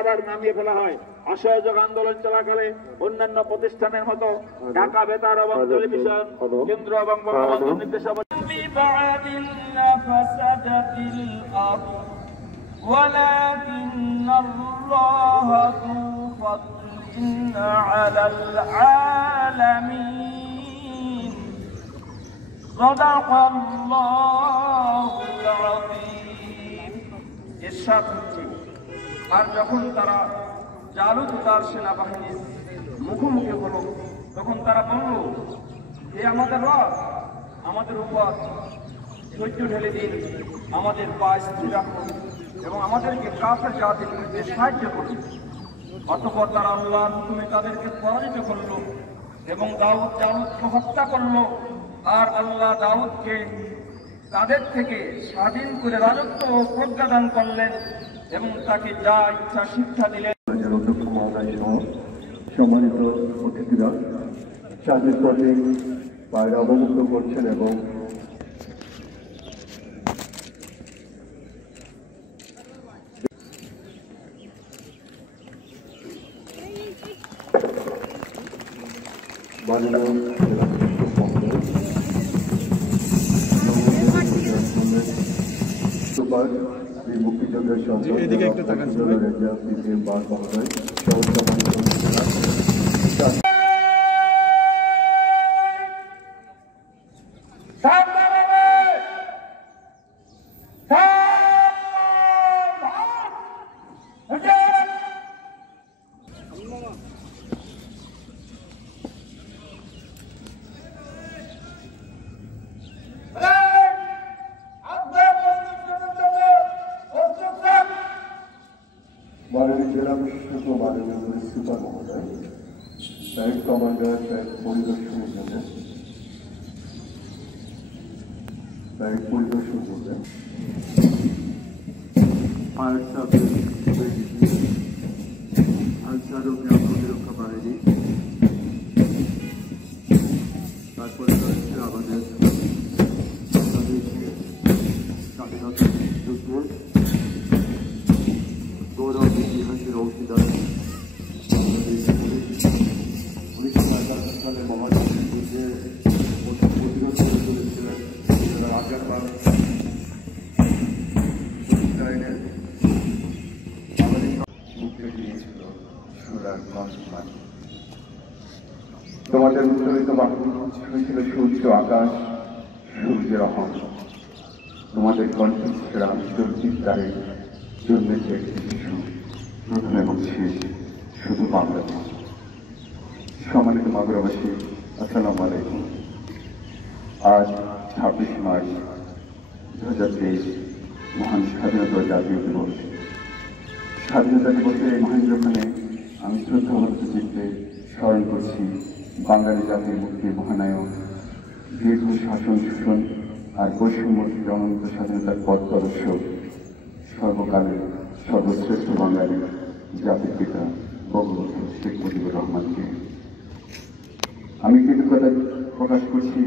আবার নামিয়ে ফেলা হয়। অসহযোগ আন্দোলন চলাকালে অন্যান্য প্রতিষ্ঠানের মতো ঢাকা বেতার এবং টেলিভিশন কেন্দ্র এবং বঙ্গবন্ধু নির্দেশাবলী ولكن الله ذو فضل على العالمين صدق الله العظيم ইরশাদ হচ্ছে আর যখন তারা জালুত তার সেনাবাহিনীর মুখোমুখি হলো তখন তারা বলল যে আমাদের রব আমাদের উপর ধৈর্য ঢেলে দিন, আমাদের পা স্থির রাখুন এবং আমাদেরকে কাফের জাতির বিরুদ্ধে সাহায্য করুন। অতঃপর তারা আল্লাহর হুকুমে তাদেরকে পরাজিত করল এবং জালুতকে হত্যা করল। আর আল্লাহ দাউদকে তাদের থেকে স্বাধীন করে রাজত্ব ও প্রজ্ঞা দান করলেন এবং তাকে যা ইচ্ছা শিক্ষা দিলেন। সম্মানিত অতিথিরা সাজের পথে বাইরে অবমুক্ত করছেন এবং মুক্তিযোদ্ধার মাননীয় জেলা প্রশাসক ও মাননীয় সুপার মহোদয়, ব্যাংক কমান্ডার ব্যাংক পরিদর্শনের জন্য ব্যাংক পরিদর্শন করবেন। ফায়ার সার্ভিস, আনসার ও গ্রাম প্রতিরক্ষা বাহিনী, তারপরে রয়েছে আমাদের স্বাধীনতা যুদ্ধের গৌরব ইতিহাসের অংশীদার 1971 সালে মহাজাতির যুদ্ধে প্রতিরোধ করে চলেছিলেন আগারবাদ তোমাদের উত্তরিত বাহিনী ছিল সূর্য, আকাশ, সূর্যের অহং। তোমাদের কণ্ঠে ছিল চিত্তারে জন্মেছে একটি শিশু, প্রথম এবং শেষ শুধু বাংলাদেশ। সম্মানিত মাগুরাবাসী, আসসালামু আলাইকুম। আজ 26 মার্চ 2023 মহান স্বাধীনতা জাতীয় দিবস। স্বাধীনতা দিবসের এই মহেন্দ্রক্ষণে আমি শ্রদ্ধাভক্ত চিত্তে স্মরণ করছি বাঙালি জাতির মুক্তির মহানায়ক, দীর্ঘ শাসন শোষণ আর বৈষম্যের অনন্ত স্বাধীনতার পথ প্রদর্শক, সর্বকালের সর্বশ্রেষ্ঠ বাঙালি জাতির পিতা বঙ্গবন্ধু শেখ মুজিবুর রহমানকে। আমি কৃতজ্ঞতা প্রকাশ করছি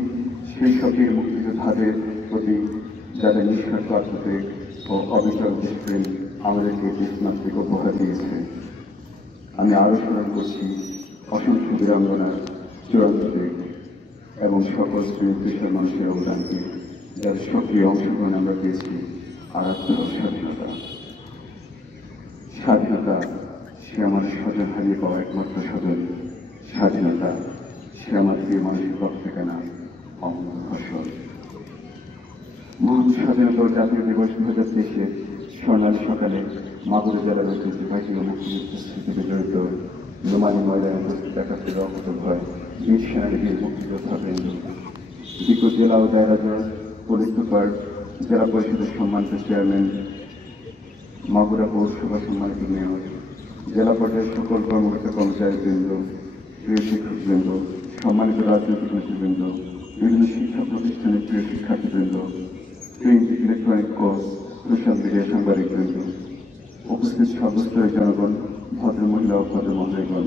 সেই সব বীর মুক্তিযোদ্ধাদের প্রতি যাদের নিঃস্বার্থ আত্মত্যাগ ও অবিচল দেশপ্রেম আমাদেরকে দেশমাতৃক উপহার দিয়েছে। আমি আরও স্মরণ করছি অসংখ্য বীরাঙ্গনার চূড়ান্ত দিক এবং সকল শ্রেণী পেশার মানুষের অবদানকে, যাদের সক্রিয় অংশগ্রহণ আমরা পেয়েছি আরাধ্য স্বাধীনতা। স্বাধীনতা সে আমার স্বজন হারিয়ে পাওয়া একমাত্র স্বজন। স্বাধীনতা সে আমার প্রিয় মানুষের পক্ষে কেনা অমূল্য ফসল। মহান স্বাধীনতা জাতীয় দিবস 2023 স্বর্ণালী সকালে মাগুরা জেলার ঐতিহ্যবাহী ও মুক্তিযুদ্ধের স্মৃতিতে জড়িত নোমানী ময়দানে উপস্থিত একাত্তর রক্ত ভয় বীর সেনানীদের মুক্তিযোদ্ধা বৃন্দ, বিজ্ঞ জেলা ও দায়রা জজ, পুলিশ সুপার, জেলা পরিষদের সম্মানিত চেয়ারম্যান, মাগুরা পৌরসভা সম্মানিত মেয়র, জেলা পর্যায়ের সকল কর্মকর্তা কর্মচারীবৃন্দ, প্রিয় শিক্ষকবৃন্দ, সম্মানিত রাজনৈতিক নেতৃবৃন্দ, বিভিন্ন শিক্ষা প্রতিষ্ঠানের প্রিয় শিক্ষার্থীবৃন্দ, প্রিন্ট ইলেকট্রনিক কোর্স, সোশ্যাল মিডিয়া সাংবাদিকবৃন্দ, উপস্থিত সর্বস্তরের জনগণ, ভদ্র মহিলা ও ভদ্র মহোদয়গণ,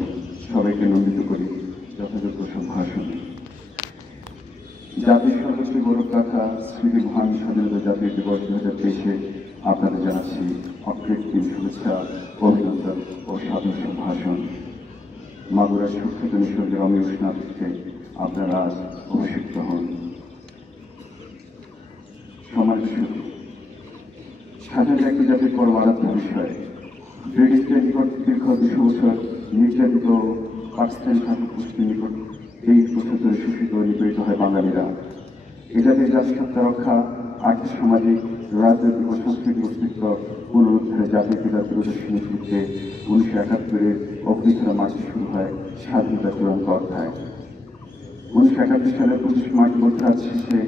সবাইকে নন্দিত করি যথাযোগ্য সম্ভাষণ। জাতির সর্বোচ্চ গৌরব গাথা স্মৃতি মহান স্বাধীনতা জাতীয় দিবস 2023-এ আপনাদের জানাচ্ছি অকৃত্রিম শুভেচ্ছা, অভিনন্দন ও সাদর সম্ভাষণ। মাগুরার সুখ্যাত নিসর্গের অমীয় স্নাতকে আপনারা আজ অভিষিক্ত হন। সমাজ স্বাধীনতা একটি জাতির পরম আরাধ্য বিষয়। ব্রিটিশদের নিকট দীর্ঘ 200 বছর নির্যাতিত পাকিস্তানি শাসক গোষ্ঠীর নিকট 23 বছর ধরে শোষিত ও নিপীড়িত হয় বাঙালিরা। এ জাতির জাতিসত্তা রক্ষা, আর্থিক, সামাজিক, রাজনৈতিক ও সাংস্কৃতিক অস্তিত্ব পুনরুদ্ধারে জাতির পিতার দূরদর্শী নেতৃত্বে 1971-এর অগ্নিঝরা মার্চে শুরু হয় স্বাধীনতার চূড়ান্ত অধ্যায়। 1971 সালের 25 মার্চ মধ্যরাত শেষে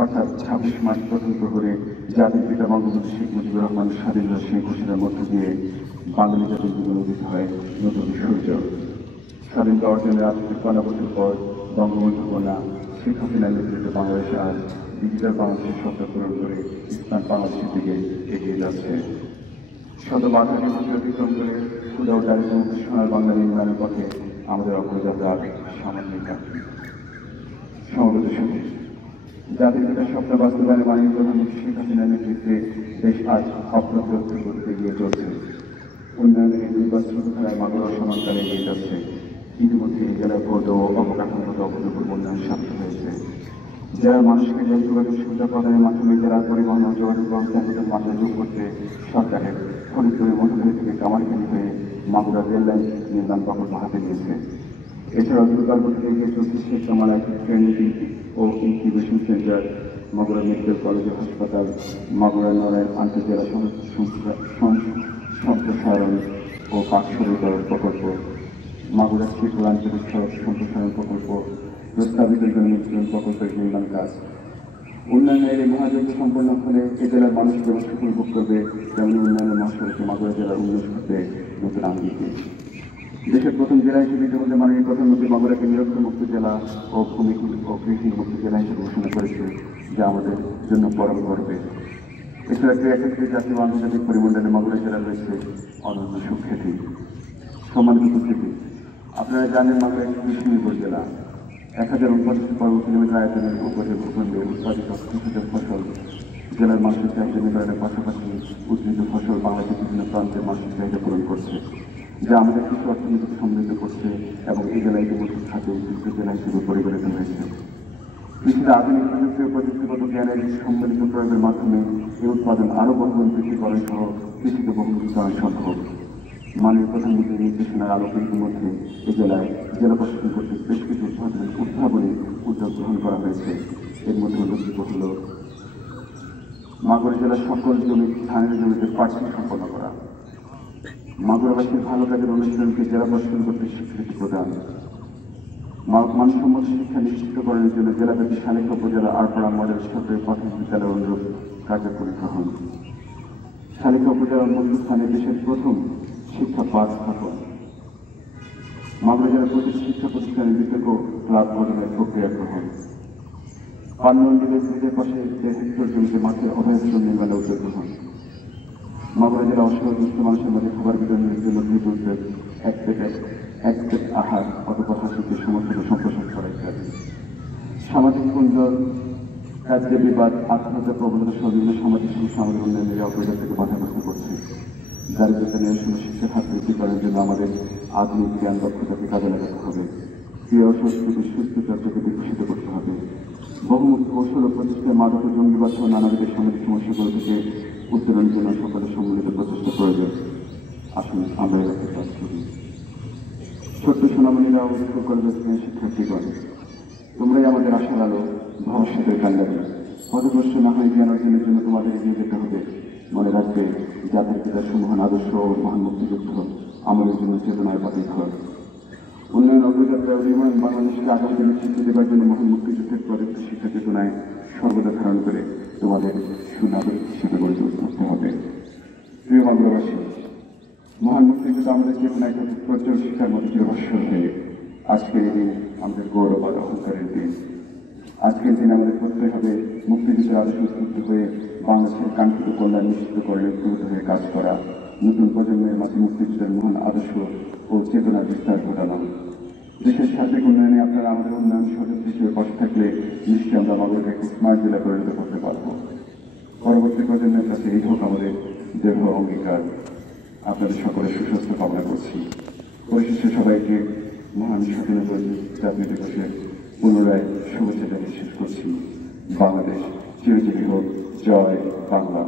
অর্থাৎ 26 মার্চ প্রথম প্রহরে জাতির পিতা বঙ্গবন্ধু শেখ মুজিবুর রহমান স্বাধীনতার সেই ঘোষণার মধ্য দিয়ে বাঙালি জাতির জীবনে উদিত হয় নতুন সূর্য। স্বাধীনতা অর্জনের আজ 53 বছর পর বঙ্গবন্ধু কন্যা শেখ হাসিনার নেতৃত্বে বাংলাদেশ আজ ডিজিটাল বাংলাদেশের স্বপ্ন পূরণ করে ইসলাম বাংলাদেশের দিকে এগিয়ে যাচ্ছে। শত বাধা বিপত্তি অতিক্রম করে ক্ষুদা ও দারিদ্র্যমুক্ত সোনার বাংলা নির্মাণের পথে আমাদের অগ্রযাত্রা সামান্যিক কাটবে। সমবেত সঙ্গে জাতির পিতার স্বপ্ন বাস্তবায়নে মাননীয় প্রধানমন্ত্রী শেখ হাসিনার নেতৃত্বে দেশ আজ অপ্রতিরোধ করতে এগিয়ে চলছে। উন্নয়নের নির্বাচন ধারায় মাগুরা সমানতালে এগিয়ে যাচ্ছে। ইতিমধ্যে এই জেলার ভোট ও অবকাঠামোগত অভূতপূর্ব উন্নয়ন সাধিত হয়েছে। জেলার মানুষকে যোগাযোগ সুবিধা প্রদানের মাধ্যমে জেলার পরিবহন ও যোগাযোগ ব্যবস্থার ভিতর মাত্রা যোগ করতে সরকারের ফরিদপুরের মধুবাড়ি থেকে কামারখালী হয়ে মাগুরা রেল লাইন নির্মাণ প্রকল্প হাতে নিয়েছে। এছাড়াও দুর্গাপুর এগিয়ে চলছে শেখ কামাল ট্রেনিং ও incubation centre, Magura medical college ও হাসপাতাল, মাগুরা নড়াইল আন্তঃজেলা সম্প্রসারণ ও কাকসরীকরণ প্রকল্প, মাগুরা শিশু আঞ্চলিক সড়ক সম্প্রসারণ প্রকল্প, প্রস্তাবিত জনমিশ্রণ প্রকল্পের নির্মাণ কাজ। উন্নয়নের এই মহাযজ্ঞ সম্পন্ন হলে এ জেলার মানুষ যেমন সুফল ভোগ করবে, তেমনি উন্নয়নের মহাসড়কে মাগুরা জেলার উন্নয়ন করতে নতুন আঙ্গিকে। দেশের প্রথম জেলা হিসেবে ইতিমধ্যে মাননীয় প্রধানমন্ত্রী মাগুরাকে নিরক্ষরমুক্ত জেলা ও ভূমিহীন ও গৃহহীনমুক্ত জেলা হিসেবে ঘোষণা করেছে, যা আমাদের জন্য পরম গর্বের। এছাড়া ক্রীড়াক্ষেত্রে জাতীয় ও আন্তর্জাতিক পরিমণ্ডলে মাগুরা জেলা রয়েছে অনন্য সুখ্যাতি। সম্মানিত উপস্থিতি, আপনারা জানেন মাগুরা একটি কৃষি নির্ভর জেলা। 1049 আয়তনের উপরে ভূখণ্ডে উৎপাদিত কৃষিজ ফসল জেলার মানুষের চাহিদা নিবারণের পাশাপাশি উদ্ভিদ ফসল বাংলাদেশের বিভিন্ন প্রান্তের মানুষের চাহিদা পূরণ করছে, যা আমাদের কৃষি অর্থনীতিকে সমৃদ্ধ করছে এবং এই জেলা ইতিমধ্যে খাতে উদ্ভিদ জেলা হিসেবে পরিগণিত হয়েছে। কৃষির আধুনিক প্রযুক্তি ও প্রযুক্তিগত জ্ঞানের সম্মিলিত প্রয়োগের মাধ্যমে এই উৎপাদন আরও বহুগুণ বৃদ্ধি করা সহ কৃষিকে বহুমুখীকরণ সম্ভব। মাননীয় প্রধানমন্ত্রীর নির্দেশনার আলোকে ইতিমধ্যে এই জেলায় জেলা প্রশাসন কর্তৃক বেশ কিছু উদ্ভাবনী উদ্যোগ গ্রহণ করা হয়েছে। এর মধ্যে উল্লেখযোগ্য হল মাগুরা জেলার সকল ধানের জমিতে পার্সিং সম্পন্ন করা, মাগুরাবাসীর ভালো কাজের অনুশীলনকে জেলা প্রশাসন কর্তৃক স্বীকৃতি প্রদান, মানসম্মত শিক্ষা নিশ্চিতকরণের জন্য জেলাব্যাপী শালিকা উপজেলা আরপাড়া মডেল সরকারি প্রাথমিক বিদ্যালয়ের অনুরূপ কার্যক্রম গ্রহণ, শালিকা উপজেলার মধ্যস্থানে দেশের প্রথম শিক্ষা পাঠ স্থাপন, মাগুরা জেলার প্রতিটি শিক্ষা প্রতিষ্ঠানের বিতর্ক ক্লাব গঠনের প্রক্রিয়া গ্রহণ, পান্নন্ডিলের ব্রিজের পাশে 1.5 হেক্টর জমিতে মাঠের অভয়ারণ্য নির্মাণে উদ্যোগ গ্রহণ, মাগুরা জেলা অসহায়গ্রস্ত মানুষের মধ্যে খাবার বিতরণের জন্য দ্রুত উদ্যোগ, এক প্লেট আহার অথবা হাসিকে সমর্থন সম্প্রসারণ করা ইত্যাদি। সামাজিক গুঞ্জন, রাজ্য বিবাদ, আত্মহত্যা প্রবণতা সহ বিভিন্ন সামাজিক সমস্যা আমাদের উন্নয়নের অগ্রযাত্রা থেকে বাধাগ্রস্ত করছে। দারিদ্রতা নিরসন শিক্ষার হাত বৃদ্ধি করার জন্য আমাদের আধুনিক জ্ঞান দক্ষতাকে কাজে লাগাতে হবে। ক্রীড়া সংস্কৃতি সুস্থ চর্চাকে বিকশিত করতে হবে। বহুমুখী কৌশল ও প্রচেষ্টায় মাদক ও জঙ্গিবাদ সহ নানাবিধ সামাজিক সমস্যাগুলো থেকে উত্তরণের জন্য সকলের সম্মিলিত প্রচেষ্টা প্রয়োজন। আসুন আমরা এলাকায় কাজ করি। ছোট্ট সোনামণিরা ও স্কুল কলেজের শিক্ষার্থীগণ, তোমরাই আমাদের আশার আলো, ভবিষ্যতের কান্ডারি। পথভ্রষ্ট না হয়ে জ্ঞান অর্জনের জন্য তোমাদের এগিয়ে যেতে হবে। মনে রাখবে, জাতির পিতার সুমহান আদর্শ ও মহান মুক্তিযুদ্ধ আমাদের জন্য চেতনায় পাতিক ঘর। উন্নয়ন অগ্রযাত্রা ও নির্মাণ বাংলাদেশকে আগামী দিনে শিক্ষা দেওয়ার জন্য মহান মুক্তিযুদ্ধের প্রযুক্তি শিক্ষা চেতনায় সর্বদা ধারণ করে তোমাদের সুনাগরিক হিসেবে গড়ে তুলতে হবে। প্রিয় মাগুরাবাসী, মহান মুক্তিযুদ্ধ আমাদের চেতনায় প্রচুর শিক্ষার মধ্যে চিরভাস্বর হয়ে আজকের এই দিন আমাদের গৌরব আর অহংকারের দিন। আজকের দিন আমাদের করতে হবে মুক্তিযুদ্ধের আদর্শ উদ্বুদ্ধ হয়ে বাংলাদেশের কাঙ্ক্ষিত কল্যাণ নিশ্চিতকরণে প্রভূত হয়ে কাজ করা, নতুন প্রজন্মের মাঝে মুক্তিযুদ্ধের মহান আদর্শ ও চেতনার বিস্তার ঘটানো। দেশের সার্বিক উন্নয়নে আপনারা আমাদের উন্নয়ন সহযোগী হিসেবে পাশে থাকলে নিশ্চয়ই আমরা বাংলাকে একটি স্মার্ট জেলা পরিণত করতে পারবো। পরবর্তী প্রজন্মের কাছে এই হোক আমাদের দৃঢ় অঙ্গীকার। আপনাদের সকলের সুস্বাস্থ্য কামনা করছি। পরিশেষে সবাইকে মহান স্বাধীনতা জাতীয় দিবসের পুনরায় শুভেচ্ছা জানিয়ে শেষ করছি। বাংলাদেশ চিরজীবী হোক। জয় বাংলা।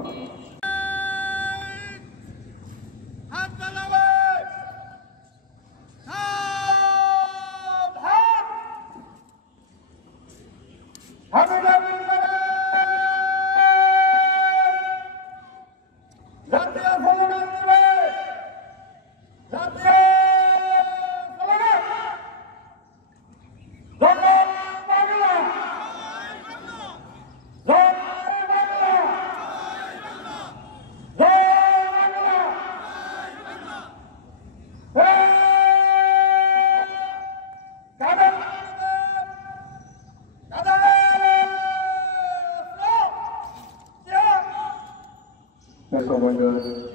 সময়টা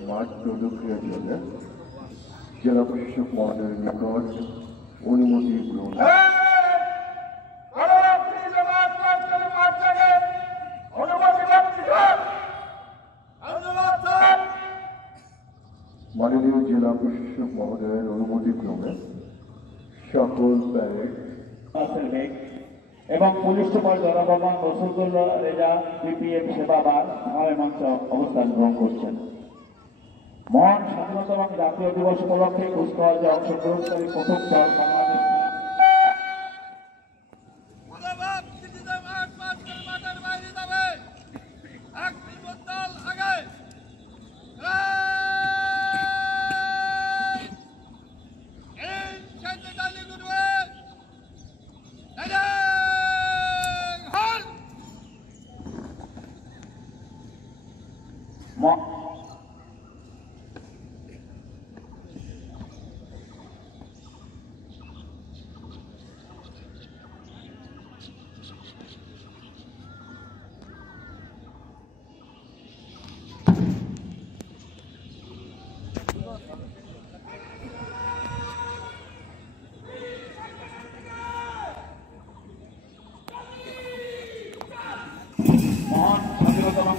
মাঠ প্রদক্ষিণের জন্য জেলা প্রশাসক মহোদয়ের নিকট অনুমতি গ্রহণ। মাননীয় জেলা প্রশাসক মহোদয়ের অনুমতি ক্রমে সকল প্যারেড এবং পুলিশ সুপার জনগণ রসুলুল্লাহ রেজা বিপিএম সেবাবার ধারে মঞ্চ অবস্থান গ্রহণ করছেন। মহান স্বাধীনতা এবং জাতীয় দিবস উপলক্ষে কুচকাওয়াজে অংশগ্রহণকারী প্রথম দল বাংলাদেশ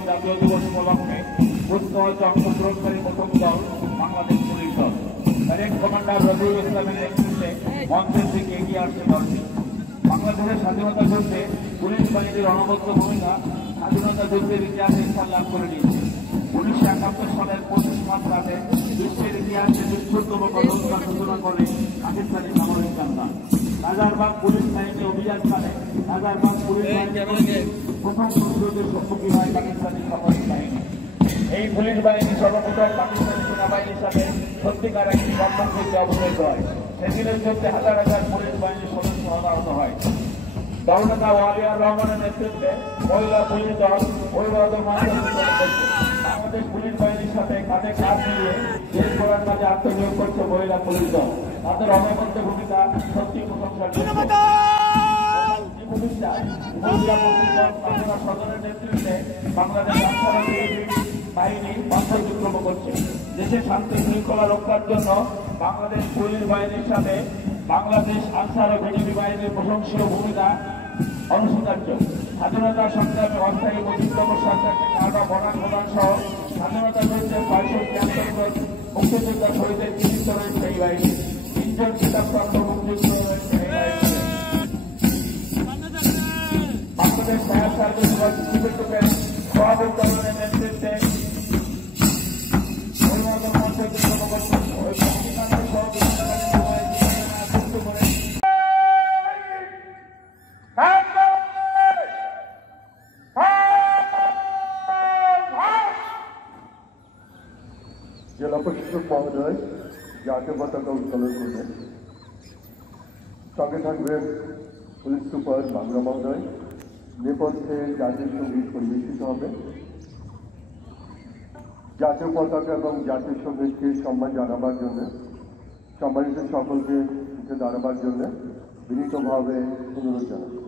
জাতীয় দিবস উপলক্ষে কুচকাওয়াজে অংশগ্রহণকারী প্রথম দল বাংলাদেশ পুলিশ দল। ব্যারেক কমান্ডার রবিউল ইসলামের নেতৃত্বে মঞ্চের দিকে এগিয়ে আসছে দলটি। বাংলাদেশের স্বাধীনতা যুদ্ধে পুলিশ বাহিনীর অনবদ্য ভূমিকা স্বাধীনতা যুদ্ধের ইতিহাসে স্থান লাভ করে নিয়েছে। 1971 সালের 25 মার্চ রাতে বিশ্বের ইতিহাসে নিষ্ঠুরতম গণহত্যার সূচনা করে পাকিস্তানি সামরিক জান্তা। রাজারবাগ পুলিশ বাহিনী অভিযানকালে রাজারবাগ পুলিশ বাহিনী প্রথম প্রতিরোধের সম্মুখীন হয় পাকিস্তানি সামরিক বাহিনী। এই পুলিশ বাহিনী সর্বপ্রথম পাকিস্তানি সেনাবাহিনীর সাথে সত্যিকার একটি কর্মসূচিতে অবস্থিত হয়। সেদিনের যুদ্ধে হাজার হাজার পুলিশ বাহিনীর সদস্য হতাহত হয়। দলনেতা ওয়ালিয়ার রহমানের নেতৃত্বে মহিলা পুলিশ দল অভিবাদন বাংলাদেশ পুলিশ বাহিনীর সাথে কাঁধে কাঁধ মিলিয়ে দেশ গড়ার কাজে আত্মনিয়োগ করছে মহিলা পুলিশ দল। তাদের অনবদ্য ভূমিকা সত্যি প্রশংসার যোগ্য। সদরের নেতৃত্বে বাংলাদেশ বাহিনী পাথর বিক্রম করছে। দেশের শান্তি শৃঙ্খলা রক্ষার জন্য বাংলাদেশ পুলিশ বাহিনীর সাথে বাংলাদেশ আনসার ও বিজিবি বাহিনীর প্রশংসনীয় ভূমিকা অনস্বীকার্য। স্বাধীনতা সংগ্রামে অস্থায়ী 25তম সরকারকে কার্ড অফ অনার প্রদান সহ স্বাধীনতা যুদ্ধে 573 জন মুক্তিযোদ্ধা শহীদের কৃতিত্ব রয়েছে এই বাহিনী। 3 জন খেতাবপ্রাপ্ত মুক্তিযোদ্ধা রয়েছে এই বাহিনীতে। বাংলাদেশ ফায়ার সার্ভিস গ্রুপের সভাপতির নেতৃত্বে জেলা প্রশাসক মহোদয় জাতীয় পতাকা উত্তোলন করবেন। সঙ্গে থাকবেন পুলিশ সুপার বাংলা মহোদয়। নেপথ্যে জাতীয় সঙ্গীত পরিবেশিত হবে। জাতীয় পতাকা এবং জাতীয় সঙ্গীতকে সম্মান জানাবার জন্য সম্মানিত সকলকে উঠে দাঁড়াবার জন্য বিনীতভাবে অনুরোধ জানাচ্ছি।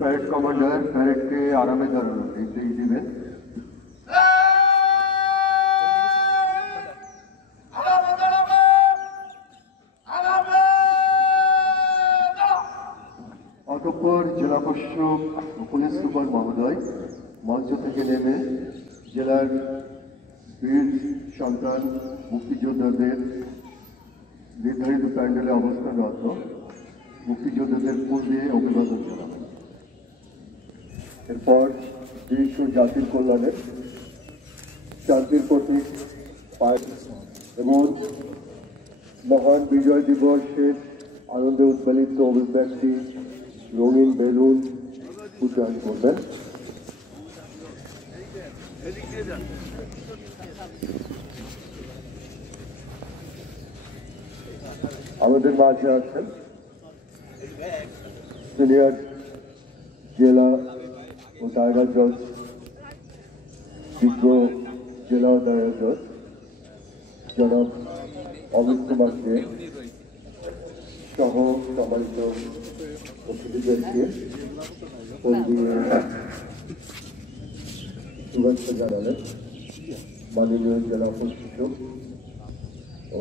প্যারেড কমান্ডার প্যারেডকে আরামে জানানো দিবেন। অতঃপর জেলা প্রশাসক ও পুলিশ সুপার মহোদয় মঞ্চ থেকে নেমে জেলার বীর সন্তান মুক্তিযোদ্ধাদের নির্ধারিত প্যান্ডেলে অবস্থানরত মুক্তিযোদ্ধাদের ফুল দিয়ে অভিবাদন জানাবেন। এরপর বিশ্ব জাতির কল্যাণে শান্তির প্রতীক এবং মহান বিজয় দিবসের আনন্দে উদ্বেলিত অভিব্যক্তি রঙিন বেলুন উচ্চারণ করবেন। আমাদের মাঝে আছেন সিনিয়র জেলা ও দায়রা জজ, বিজ্ঞ জেলা ও দায়রা জজ জনাব অমিত কুমার দে সহ সম্মানিত অতিথিদেরকে শুভেচ্ছা জানালেন মাননীয় জেলা প্রশাসক ও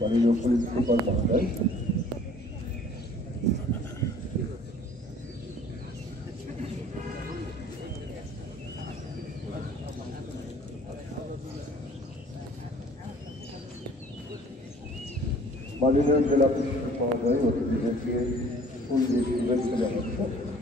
মাননীয় পুলিশ সুপার মহোদয়। মাননীয় জেলা প্রশাসক মহোদয় অতিথিদেরকে ফুল দিয়ে শুভেচ্ছা জানাচ্ছেন।